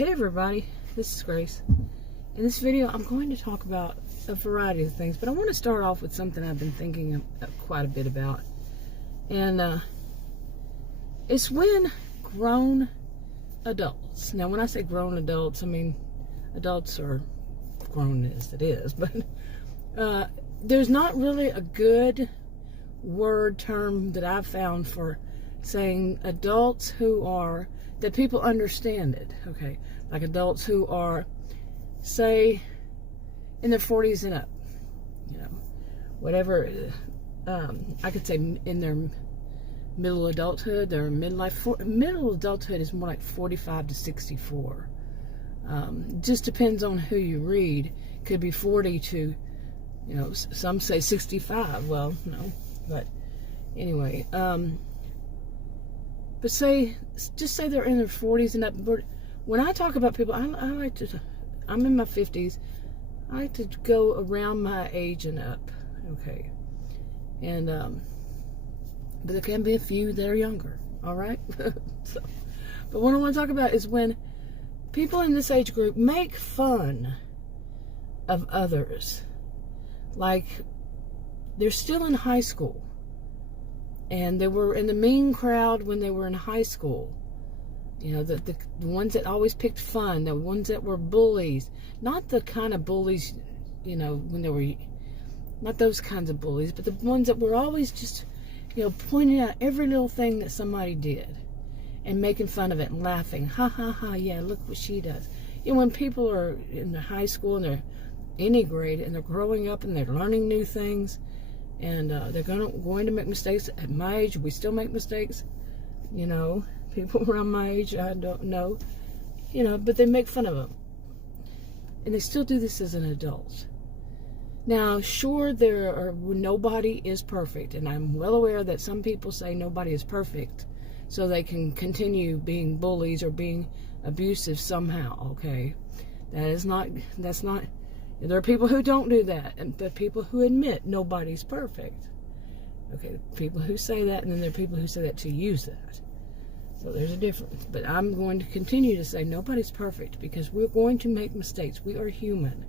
Hey everybody, this is Grace. In this video, I'm going to talk about a variety of things, but I want to start off with something I've been thinking quite a bit about. And it's when grown adults, now when I say grown adults, I mean adults are grown as it is, but there's not really a good word term that I've found for saying adults who are, that people understand it, okay? Like adults who are, say, in their 40s and up, you know, whatever, I could say in their middle adulthood, their midlife. Middle adulthood is more like 45 to 64. Just depends on who you read. Could be 40 to, you know, some say 65. Well, no, but anyway, but just say they're in their 40s and up. When I talk about people, I like to, I'm in my 50s, I like to go around my age and up, okay? And, but there can be a few that are younger, all right? So, but what I want to talk about is when people in this age group make fun of others. Like, they're still in high school. And they were in the mean crowd when they were in high school. You know, the ones that always picked fun, the ones that were bullies. Not the kind of bullies, you know, when they were, not those kinds of bullies, but the ones that were always just, you know, pointing out every little thing that somebody did. And making fun of it and laughing. Ha, ha, ha, yeah, look what she does. You know, when people are in the high school and they're any grade and they're growing up and they're learning new things. And they're going to make mistakes. At my age, we still make mistakes. You know, people around my age, I don't know. You know, but they make fun of them. And they still do this as an adult. Now, sure, nobody is perfect. And I'm well aware that some people say nobody is perfect. So they can continue being bullies or being abusive somehow, okay? That's not... There are people who don't do that, but people who admit nobody's perfect. Okay, people who say that, and then there are people who say that to use that. So there's a difference. But I'm going to continue to say nobody's perfect because we're going to make mistakes. We are human.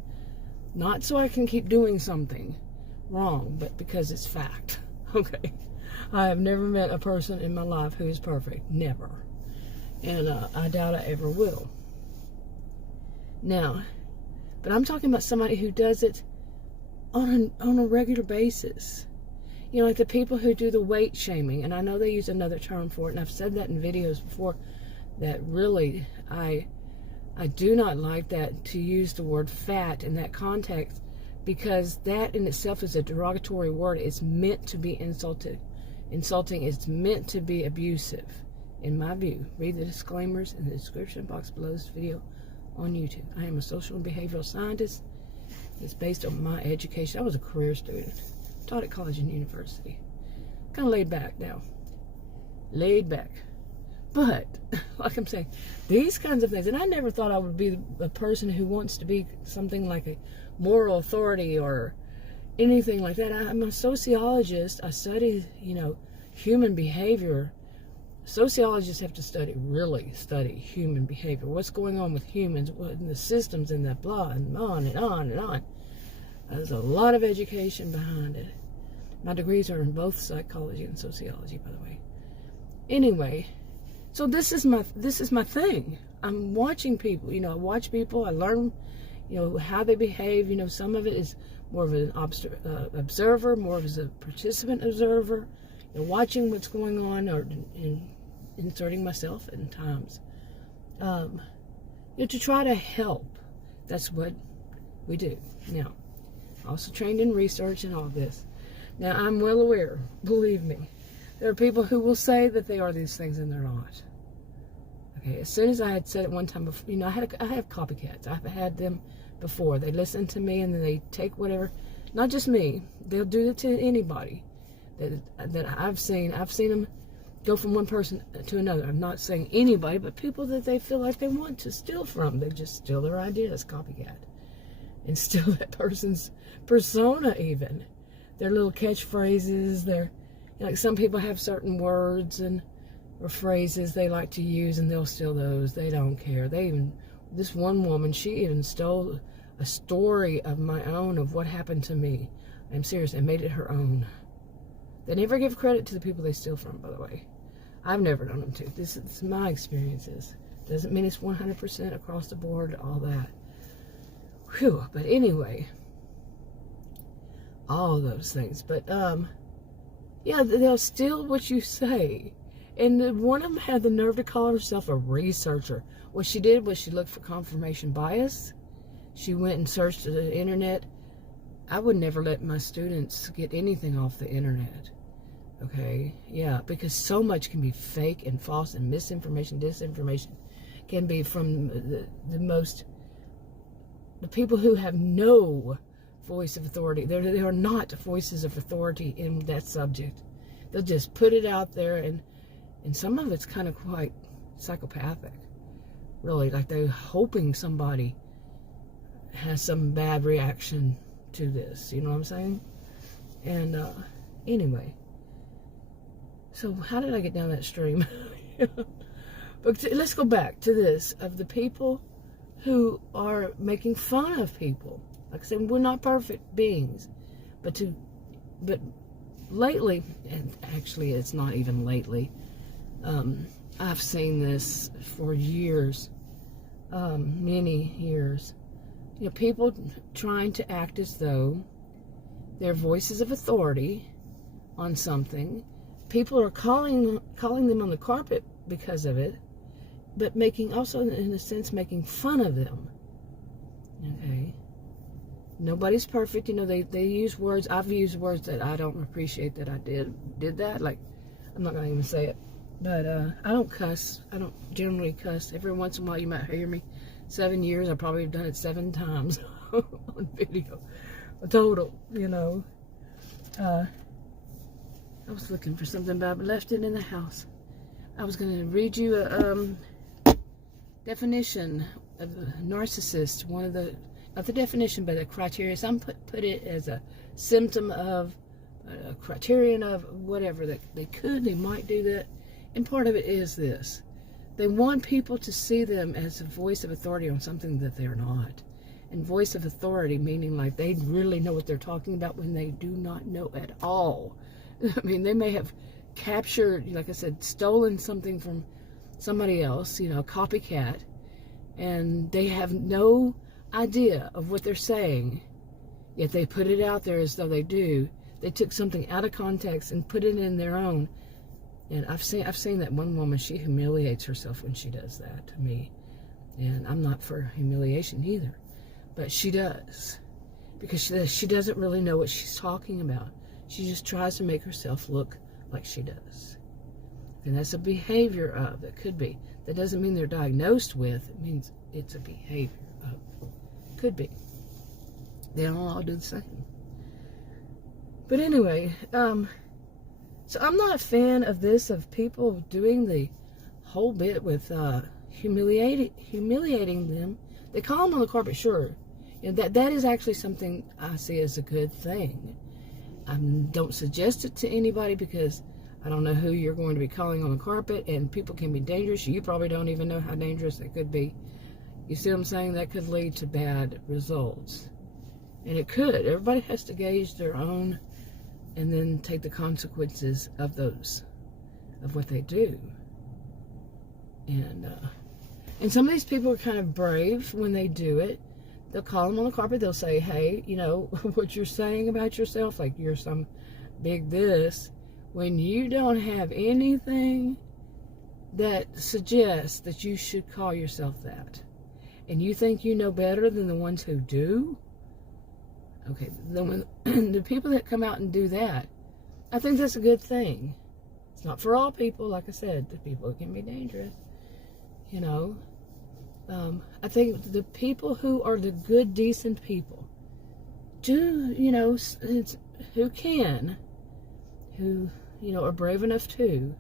Not so I can keep doing something wrong, but because it's fact. Okay? I have never met a person in my life who is perfect. Never. And I doubt I ever will. Now... But I'm talking about somebody who does it on a regular basis. You know, like the people who do the weight shaming. And I know they use another term for it. And I've said that in videos before. That really, I do not like that, to use the word fat in that context. Because that in itself is a derogatory word. It's meant to be insulting. It's meant to be abusive. In my view. Read the disclaimers in the description box below this video. On YouTube. I am a social and behavioral scientist. It's based on my education. I was a career student. Taught at college and university. Kind of laid back now. Laid back. But, like I'm saying, these kinds of things, and I never thought I would be a person who wants to be something like a moral authority or anything like that. I'm a sociologist. I study, you know, human behavior. Sociologists have to really study human behavior. What's going on with humans, what in the systems and that blah, and on and on and on. There's a lot of education behind it. My degrees are in both psychology and sociology, by the way. Anyway, so this is my thing. I'm watching people, you know, I watch people, I learn, you know, how they behave. You know, some of it is more of an observer, more of a participant observer. And watching what's going on, or inserting myself in times, you know, to try to help. That's what we do. Now, also trained in research and all this. Now, I'm well aware, believe me, there are people who will say that they are these things and they're not. Okay, as soon as I had said it one time before, you know, I have copycats. I've had them before. They listen to me and then they take whatever, not just me, they'll do it to anybody. That I've seen them go from one person to another. I'm not saying anybody, but people that they feel like they want to steal from. They just steal their ideas, copycat. And steal that person's persona even. Their little catchphrases, their, you know, like some people have certain words or phrases they like to use and they'll steal those. They don't care. They even This one woman, she even stole a story of my own of what happened to me. I'm serious, and made it her own. They never give credit to the people they steal from, by the way. I've never done them to. This is my experiences. Doesn't mean it's 100% across the board, all that. Whew, but anyway, all of those things. But, yeah, they'll steal what you say. And one of them had the nerve to call herself a researcher. What she did was she looked for confirmation bias. She went and searched the internet. I would never let my students get anything off the internet. Okay? Yeah, because so much can be fake and false, and misinformation, disinformation can be from the people who have no voice of authority. They are not voices of authority in that subject. They'll just put it out there, and some of it's kind of quite psychopathic. Really, like they're hoping somebody has some bad reaction to this. You know what I'm saying? And anyway, so how did I get down that stream? But let's go back to this, of the people who are making fun of people. Like I said, we're not perfect beings, but lately, and actually it's not even lately, I've seen this for years, many years. You know, people trying to act as though they're voices of authority on something. People are calling them on the carpet because of it, but also, in a sense, making fun of them. Okay? Nobody's perfect. You know, they use words. I've used words that I don't appreciate that I did that. Like, I'm not going to even say it. But I don't cuss. I don't generally cuss. Every once in a while you might hear me. 7 years, I probably have done it 7 times on video. A total, you know. I was looking for something, but I left it in the house. I was going to read you a definition of a narcissist. One of the, not the definition, but a criteria. Some put it as a symptom of, a criterion of whatever. That they might do that. And part of it is this. They want people to see them as a voice of authority on something that they're not. And voice of authority meaning like they really know what they're talking about when they do not know at all. I mean, they may have captured, like I said, stolen something from somebody else, you know, a copycat, and they have no idea of what they're saying, yet they put it out there as though they do. They took something out of context and put it in their own. And I've seen that one woman, she humiliates herself when she does that to me. And I'm not for humiliation either. But she does. Because she doesn't really know what she's talking about. She just tries to make herself look like she does. And that's a behavior of, that could be. That doesn't mean they're diagnosed with. It means it's a behavior of. Could be. They don't all do the same. But anyway, so I'm not a fan of this, of people doing the whole bit with humiliating them. They call them on the carpet, sure. And that is actually something I see as a good thing. I don't suggest it to anybody because I don't know who you're going to be calling on the carpet, and people can be dangerous. You probably don't even know how dangerous they could be. You see what I'm saying? That could lead to bad results. And it could. Everybody has to gauge their own and then take the consequences of those, of what they do. And some of these people are kind of brave when they do it. They'll call them on the carpet. They'll say, hey, you know, what you're saying about yourself, like you're some big this, when you don't have anything that suggests that you should call yourself that. And you think you know better than the ones who do? Okay, then when the people that come out and do that, I think that's a good thing. It's not for all people, like I said. The people can be dangerous, you know. I think the people who are the good, decent people, do, you know, who can, who, you know, are brave enough to,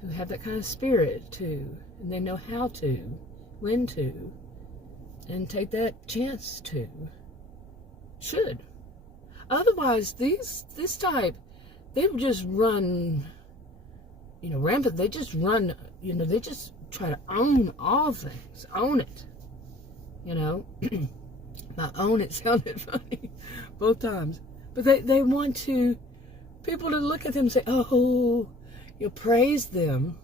who have that kind of spirit to, and they know how to, when to, and take that chance to, should. Otherwise, this type, they just run, you know, rampant. They just run, you know, they just try to own all things. Own it. You know? Now, own it sounded funny both times. But they want people to look at them and say, oh, you praise them.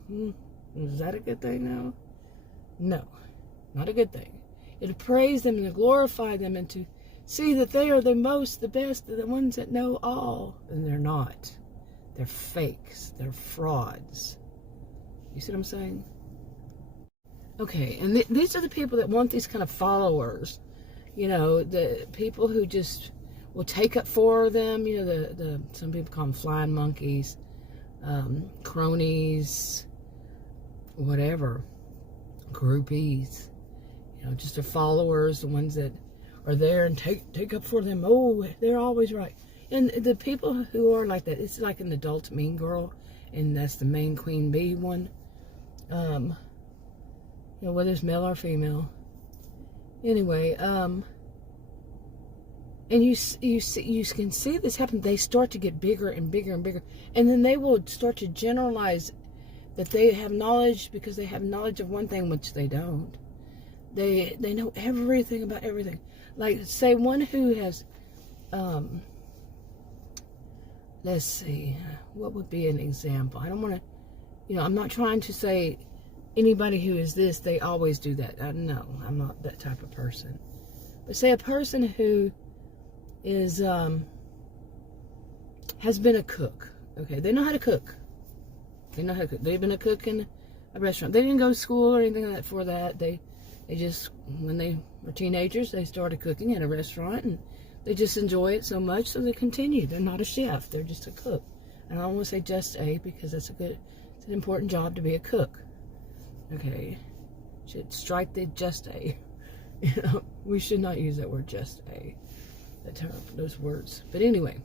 Is that a good thing now? No, not a good thing. You to praise them and to glorify them and to see that they are the best, the ones that know all. And they're not. They're fakes. They're frauds. You see what I'm saying? Okay, and these are the people that want these kind of followers. You know, the people who just will take up for them. You know, some people call them flying monkeys, cronies, whatever, groupies. You know, just their followers, the ones that are there and take up for them. Oh, they're always right. And the people who are like that, it's like an adult mean girl, and that's the main queen bee one. You know, whether it's male or female. Anyway, and you can see this happen. They start to get bigger and bigger and bigger, and then they will start to generalize that they have knowledge because they have knowledge of one thing which they don't. They know everything about everything. Like, say one who has, let's see, what would be an example? I don't want to, you know, I'm not trying to say anybody who is this, they always do that. No, I'm not that type of person. But say a person who is, has been a cook. Okay, they know how to cook. They know how to cook. They've been a cook in a restaurant. They didn't go to school or anything like that for that. They just, when they were teenagers, they started cooking in a restaurant, and they just enjoy it so much, so they continue. They're not a chef. They're just a cook. And I don't want to say just a, because it's an important job to be a cook. Okay, should strike the just a. You know, we should not use that word just a, that term, those words. But anyway,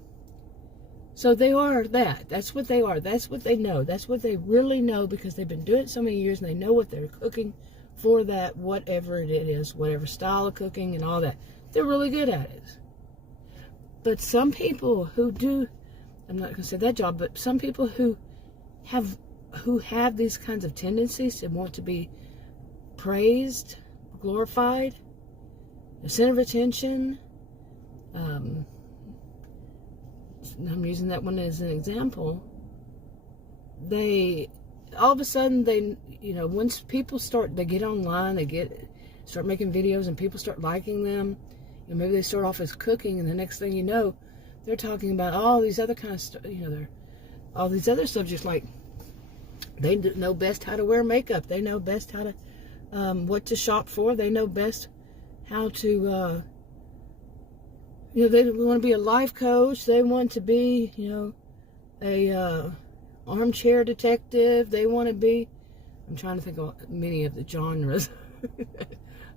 so they are that. That's what they are. That's what they know. That's what they really know, because they've been doing it so many years, and they know what they're cooking for that, whatever it is, whatever style of cooking and all that. They're really good at it. But some people who do, I'm not going to say that job, but some people who have these kinds of tendencies to want to be praised, glorified, the center of attention. I'm using that one as an example. They, all of a sudden, you know, once people they get online, start making videos, and people start liking them. You know, maybe they start off as cooking, and the next thing you know, they're talking about all these other kind of stuff. You know, all these other subjects, like they know best how to wear makeup. They know best how to what to shop for. They know best how to. You know, they want to be a life coach. They want to be, you know, a armchair detective. They want to be. I'm trying to think of many of the genres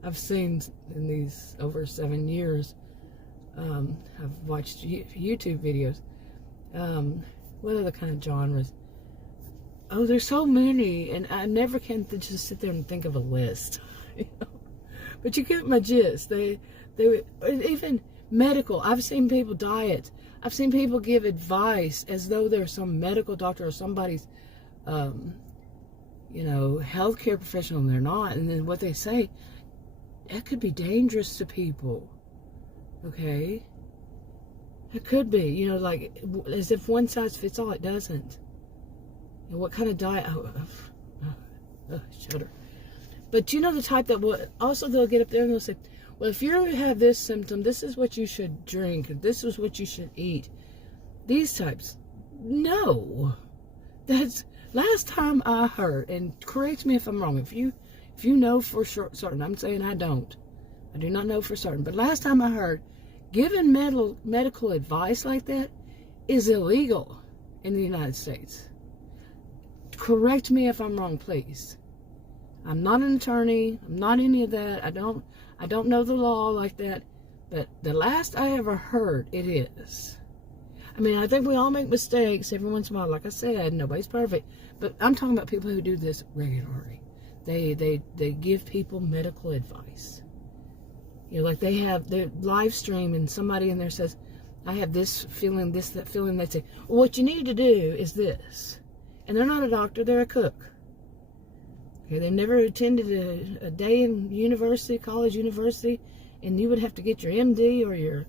I've seen in these over 7 years. I've watched YouTube videos. What other kind of genres? Oh, there's so many, and I never can just sit there and think of a list. You know? But you get my gist. They even medical. I've seen people diet. I've seen people give advice as though they're some medical doctor or somebody's, you know, healthcare professional, and they're not. And then what they say, that could be dangerous to people. Okay? It could be, you know, like, as if one size fits all. It doesn't. And what kind of diet? Shudder. But you know the type that will, also they'll get up there and they'll say, well, if you have this symptom, this is what you should drink, this is what you should eat. These types. No. That's, last time I heard, and correct me if I'm wrong, if you know for certain, I'm saying I don't. I do not know for certain. But last time I heard, giving medical advice like that is illegal in the United States. Correct me if I'm wrong, please. I'm not an attorney. I'm not any of that. I don't know the law like that. But the last I ever heard, it is. I mean, I think we all make mistakes every once in a while. Like I said, nobody's perfect. But I'm talking about people who do this regularly. They give people medical advice. You know, like they live stream, and somebody in there says, I have this feeling, that feeling. They say, well, what you need to do is this. And they're not a doctor, they're a cook. Okay, they never attended a day in university, college, university, and you would have to get your MD or your,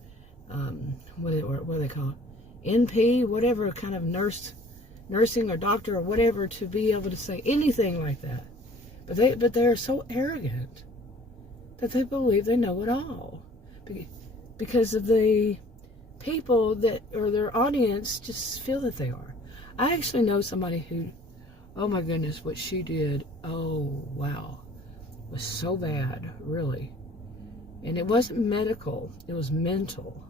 what do they call it? NP, whatever kind of nursing or doctor or whatever, to be able to say anything like that. But they're so arrogant that they believe they know it all, because of the people that, or their audience, just feel that they are. I actually know somebody who, oh my goodness, what she did, oh wow, was so bad, really. And it wasn't medical, it was mental.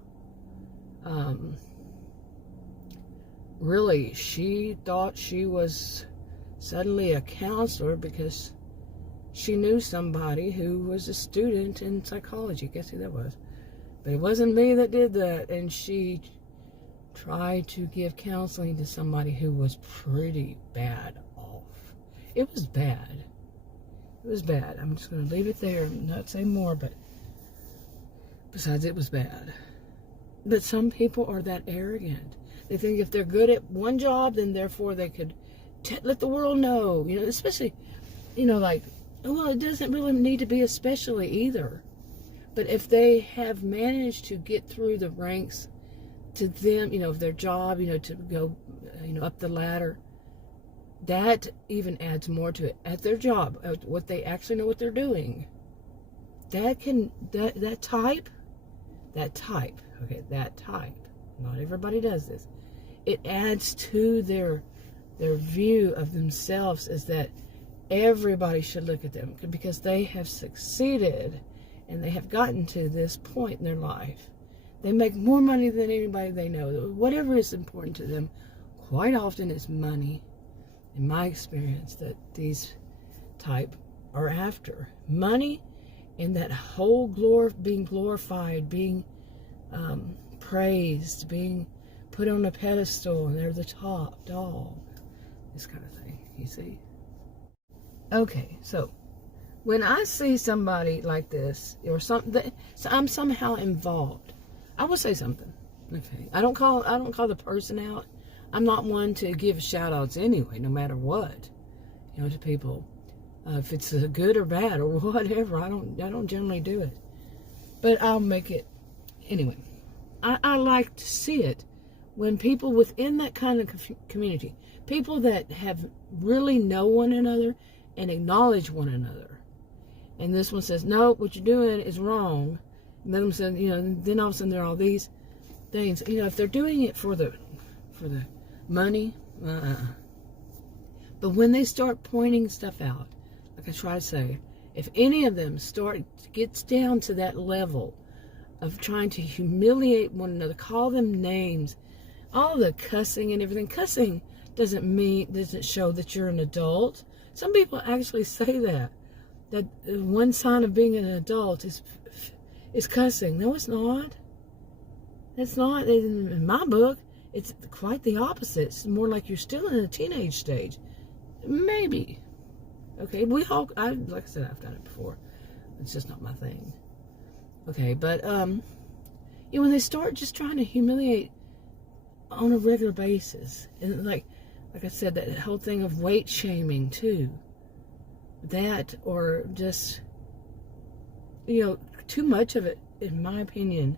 Really, she thought she was suddenly a counselor because she knew somebody who was a student in psychology. Guess who that was? But it wasn't me that did that. And she tried to give counseling to somebody who was pretty bad off. It was bad. It was bad. I'm just going to leave it there and not say more, but besides, it was bad. But some people are that arrogant. They think if they're good at one job, then therefore they could let the world know. You know, especially, you know, like, well, it doesn't really need to be especially either. But if they have managed to get through the ranks to them, you know, of their job, you know, to go, you know, up the ladder, that even adds more to it. At their job, at what they actually know what they're doing. That type, not everybody does this. It adds to their view of themselves, is that everybody should look at them because they have succeeded and they have gotten to this point in their life. They make more money than anybody they know. Whatever is important to them, quite often is money. In my experience, that these type are after money, and that whole being glorified, being praised, being put on a pedestal, and they're the top dog. This kind of thing, you see. Okay, so when I see somebody like this, or something, so I'm somehow involved, I will say something. Okay, I don't call the person out. I'm not one to give shout outs anyway, no matter what, you know, to people. If it's good or bad or whatever, I don't generally do it. But I'll make it anyway. I like to see it when people within that kind of community, people that have really know one another and acknowledge one another. And this one says, no, what you're doing is wrong. And then said, you know, then all of a sudden there are all these things. You know, if they're doing it for the money, But when they start pointing stuff out, like I try to say, if any of them gets down to that level of trying to humiliate one another, call them names, all the cussing and everything. Cussing doesn't show that you're an adult. Some people actually say that one sign of being an adult is cussing. No, it's not. It's not. In my book, it's quite the opposite. It's more like you're still in a teenage stage. Maybe. Okay, like I said, I've done it before. It's just not my thing. Okay, but when they start just trying to humiliate on a regular basis, and like I said, that whole thing of weight shaming too, that, or just, you know, too much of it, in my opinion,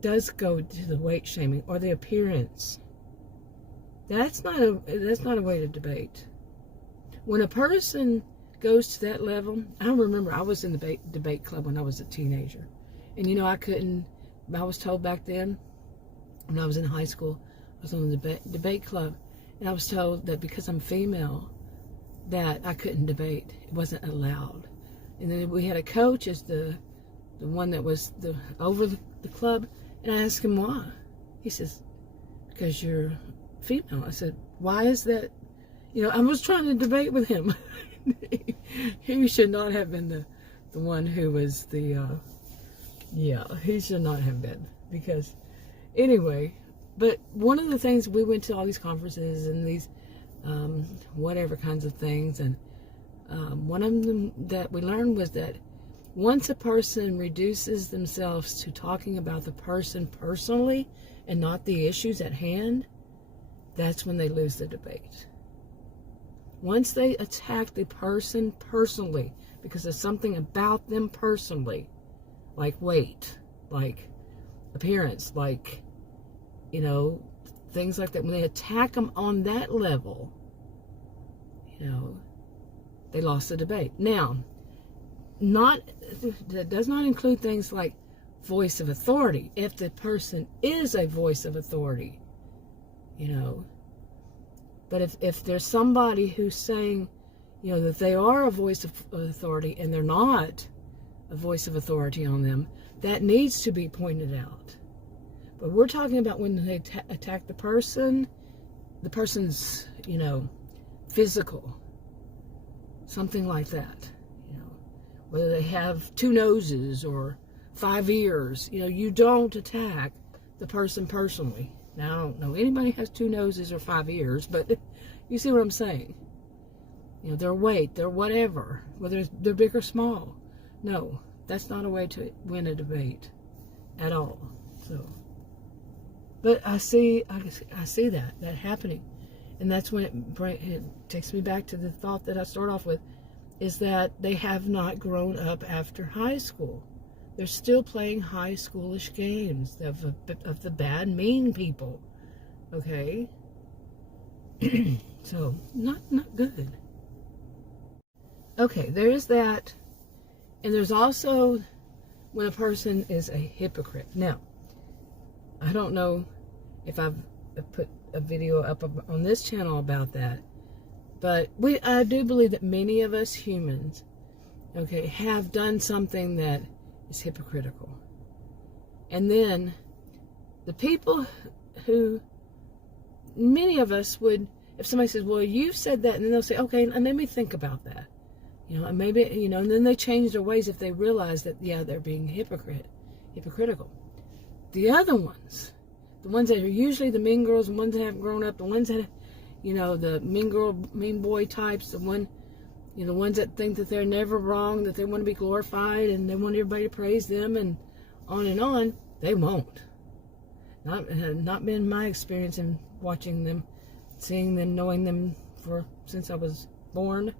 does go to the weight shaming or the appearance. That's not a way to debate. When a person goes to that level, I remember I was in the debate club when I was a teenager, and you know, I was told back then, when I was in high school, I was on the debate club, and I was told that because I'm female, that I couldn't debate. It wasn't allowed. And then we had a coach as the one that was over the club, and I asked him why. He says, because you're female. I said, why is that? You know, I was trying to debate with him. He should not have been the one who was he should not have been. Because, anyway, but one of the things, we went to all these conferences and these whatever kinds of things, and one of them that we learned was that once a person reduces themselves to talking about the person personally and not the issues at hand, that's when they lose the debate. Once they attack the person personally, because there's something about them personally, like weight, like appearance, like, you know, things like that. When they attack them on that level, you know, they lost the debate. Now, that does not include things like voice of authority. If the person is a voice of authority, you know, but if there's somebody who's saying, you know, that they are a voice of authority and they're not a voice of authority on them, that needs to be pointed out. But we're talking about when they attack the person's, you know, physical, something like that, you know, whether they have 2 noses or 5 ears, you know, you don't attack the person personally. Now, I don't know anybody has 2 noses or 5 ears, but you see what I'm saying. You know, their weight, their whatever, whether they're big or small. No, that's not a way to win a debate at all. So, but I see that happening. And that's when it takes me back to the thought that I start off with, is that they have not grown up after high school. They're still playing high schoolish games of the bad, mean people. Okay? So, not good. Okay, there's that. And there's also when a person is a hypocrite. Now, I don't know if I've put a video up on this channel about that, but I do believe that many of us humans, okay, have done something that is hypocritical. And then the people who, many of us would, if somebody says, well, you've said that, and then they'll say, okay, and let me think about that. You know, and maybe, you know, and then they change their ways if they realize that, yeah, they're being hypocritical. The other ones, the ones that are usually the mean girls, the ones that haven't grown up, the ones that, you know, the mean girl, mean boy types, the ones that think that they're never wrong, that they want to be glorified, and they want everybody to praise them, and on, they won't. Not been my experience in watching them, seeing them, knowing them since I was born.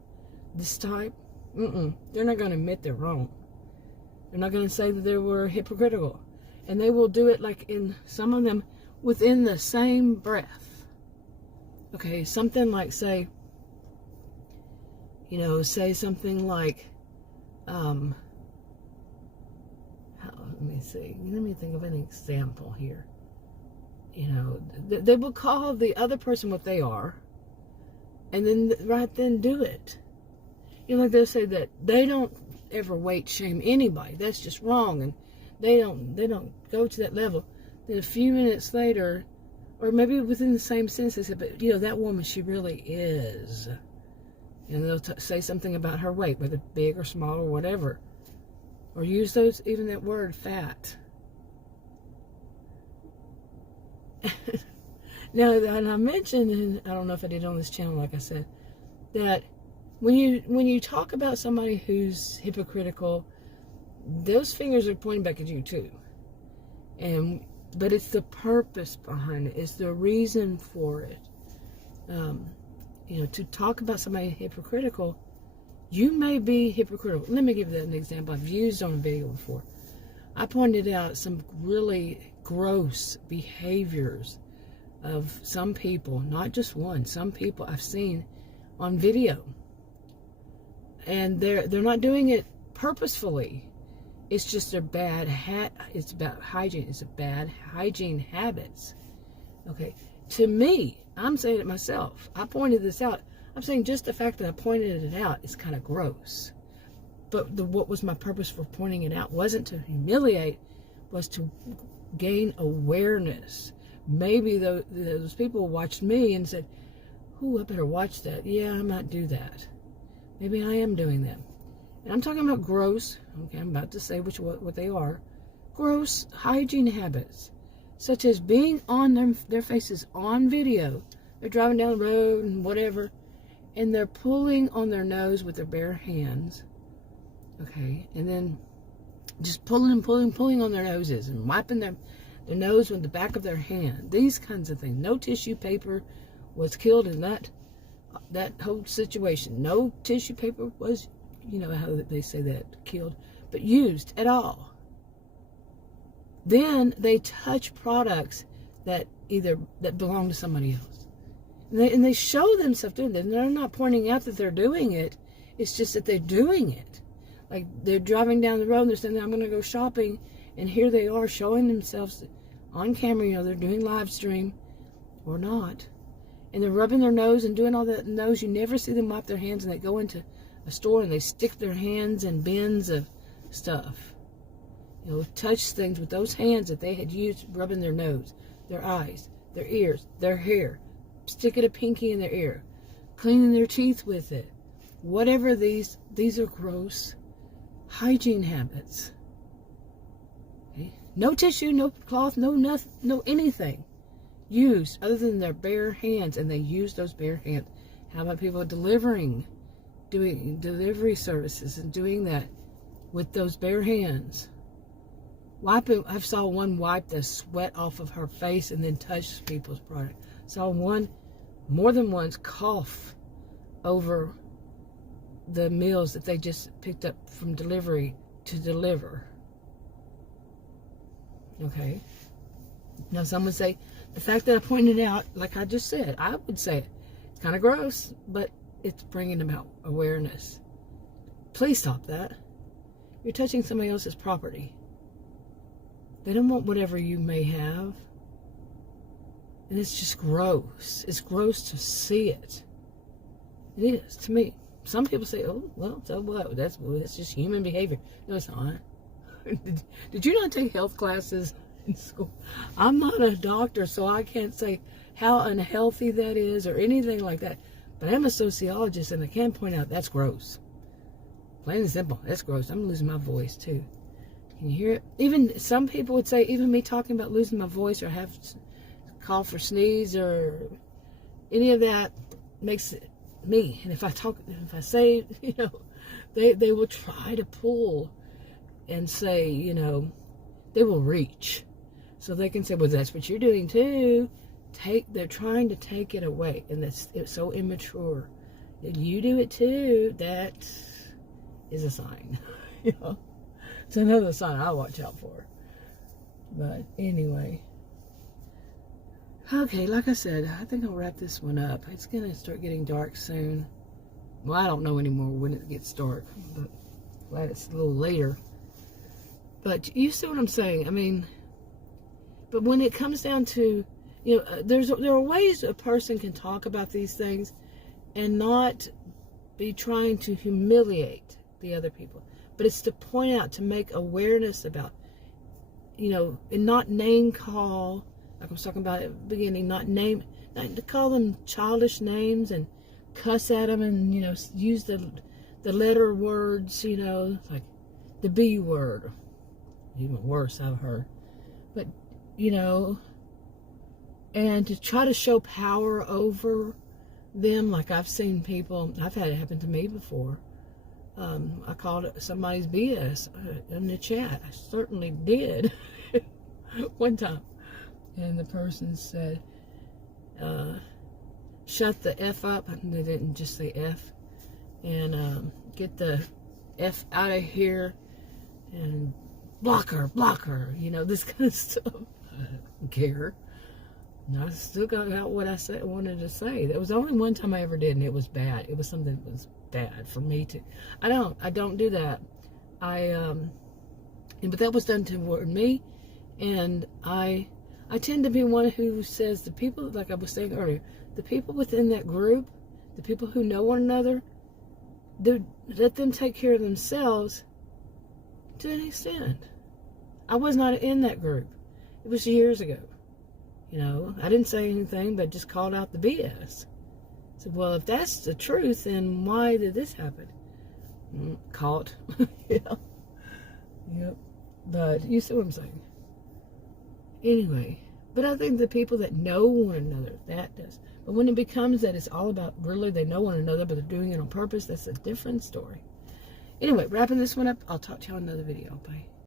This type, they're not going to admit they're wrong. They're not going to say that they were hypocritical. And they will do it, like, in some of them within the same breath. Okay, something like, say something like, let me see, let me think of an example here. You know, they will call the other person what they are, and then right then do it. You know, like they'll say that they don't ever weight shame anybody. That's just wrong, and they don't go to that level. Then a few minutes later, or maybe within the same sentence, they say, but you know, that woman, she really is. And they'll say something about her weight, whether big or small or whatever, or use even that word fat. Now, and I mentioned, and I don't know if I did on this channel, like I said, that when you talk about somebody who's hypocritical, those fingers are pointing back at you too. But it's the purpose behind it. It's the reason for it. You know, to talk about somebody hypocritical, you may be hypocritical. Let me give that an example I've used on a video before. I pointed out some really gross behaviors of some people, not just one, some people I've seen on video. And they're not doing it purposefully. It's just their bad it's about hygiene. It's a bad hygiene habits. Okay. To me, I'm saying it myself. I pointed this out. I'm saying just the fact that I pointed it out is kind of gross. But what was my purpose for pointing it out wasn't to humiliate, was to gain awareness. Maybe those people watched me and said, "Ooh, I better watch that. Yeah, I might do that. Maybe I am doing that." And I'm talking about gross, okay, I'm about to say what they are, gross hygiene habits, such as being on their faces on video. They're driving down the road and whatever, and they're pulling on their nose with their bare hands, okay, and then just pulling on their noses and wiping their nose with the back of their hand. These kinds of things. No tissue paper was killed in that that whole situation. No tissue paper was, you know how they say that, killed, but used at all. Then they touch products that belong to somebody else. And they show themselves doing it. And they're not pointing out that they're doing it. It's just that they're doing it. Like they're driving down the road and they're saying, I'm going to go shopping. And here they are showing themselves on camera. You know, they're doing live stream or not. And they're rubbing their nose and doing all that nose. You never see them wipe their hands, and they go into a store and they stick their hands in bins of stuff. You know, touch things with those hands that they had used rubbing their nose, their eyes, their ears, their hair, sticking a pinky in their ear, cleaning their teeth with it. Whatever these are gross hygiene habits. Okay? No tissue, no cloth, no nothing, no anything used other than their bare hands, and they use those bare hands. How about people doing delivery services and doing that with those bare hands? Wiping, I saw one wipe the sweat off of her face and then touch people's product. Saw one, more than once, cough over the meals that they just picked up from delivery to deliver. Okay. Now some would say, the fact that I pointed out, like I just said, I would say it's kind of gross, but it's bringing about awareness. Please stop that. You're touching somebody else's property. They don't want whatever you may have. And it's just gross. It's gross to see it. It is, to me. Some people say, oh, well, so what? That's just human behavior. No, it's not. Did you not take health classes in school? I'm not a doctor, so I can't say how unhealthy that is or anything like that. But I'm a sociologist, and I can point out that's gross. Plain and simple, that's gross. I'm losing my voice, too. Can you hear it? Even some people would say, even me talking about losing my voice or have cough or sneeze or any of that makes it me. And if I say, you know, they will try to pull and say, you know, they will reach. So they can say, well, that's what you're doing too. They're trying to take it away. And it's so immature. If you do it too, that is a sign. You know? It's another sign I watch out for. But anyway. Okay, like I said, I think I'll wrap this one up. It's going to start getting dark soon. Well, I don't know anymore when it gets dark. But glad it's a little later. But you see what I'm saying? I mean, but when it comes down to, you know, there are ways a person can talk about these things and not be trying to humiliate the other people. But it's to point out, to make awareness about, you know, and not name call, like I was talking about at the beginning, not to call them childish names and cuss at them and, you know, use the letter words, you know, like the B word. Even worse, I've heard. But, you know, and to try to show power over them, like I've seen people, I've had it happen to me before. I called it somebody's BS in the chat. I certainly did one time. And the person said, shut the F up. And they didn't just say F. And get the F out of here. And block her, you know, this kind of stuff. I don't care. And I still got out what I wanted to say. That was the only one time I ever did, and it was bad. It was something that was bad for me to. I don't do that. But that was done toward me, and I tend to be one who says the people, like I was saying earlier, the people within that group, the people who know one another, let them take care of themselves to an extent. I was not in that group. It was years ago. You know, I didn't say anything, but just called out the BS. I said, well, if that's the truth, then why did this happen? Caught. You know? Yep. But you see what I'm saying. Anyway, but I think the people that know one another, that does. But when it becomes that it's all about really they know one another, but they're doing it on purpose, that's a different story. Anyway, wrapping this one up, I'll talk to you on another video. Bye.